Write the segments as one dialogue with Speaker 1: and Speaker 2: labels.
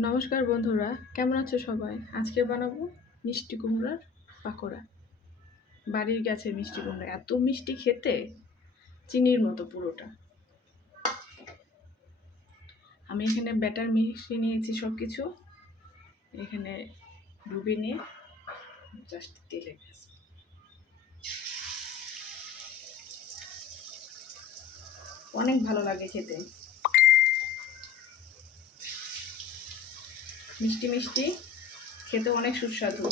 Speaker 1: নমস্কার বন্ধুরা, কেমন আছো সবাই? আজকে বানাবো মিষ্টি কুমড়ার পাকোড়া। বাড়ির গাছের মিষ্টি কুমড়া, এত মিষ্টি খেতে চিনির মতো পুরোটা। আমি এখানে ব্যাটার মিশিয়ে নিয়েছি সব কিছু এখানে ডুবে নিয়ে জাস্ট তেলে ভেজে অনেক ভালো লাগে খেতে। মিষ্টি মিষ্টি, খেতে অনেক সুস্বাদু।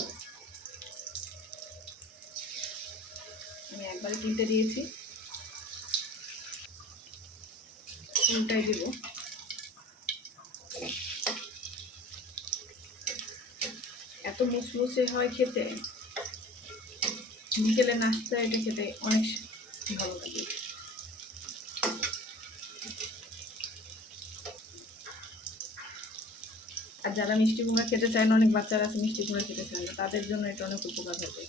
Speaker 1: আমি একবার কিনতে দিয়েছি। উল্টাই দিব। এত মুচমুচে হয় খেতে। বিকেলে নাস্তা, এটা খেতে অনেক ভালো লাগে। আর যারা মিষ্টি কুমড়া খেতে চায় না, অনেক বাচ্চারা আছে, মিষ্টি কুমড়া খেতে চায় না, তাদের জন্য এটা অনেক উপকার হবে।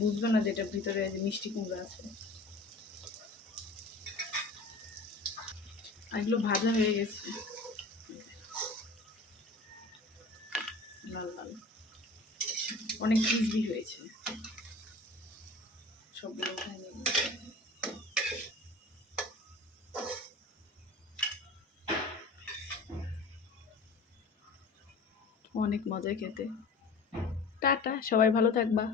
Speaker 1: বুঝবে না যেটা ভিতরে যে মিষ্টি কুমড়া আছে। এগুলো ভাজা হয়ে গেছে। লাল লাল। অনেক ক্রিসপি হয়েছে। সবগুলো অনেক মজা খেতে। টাটা সবাই ভালো থাকবা।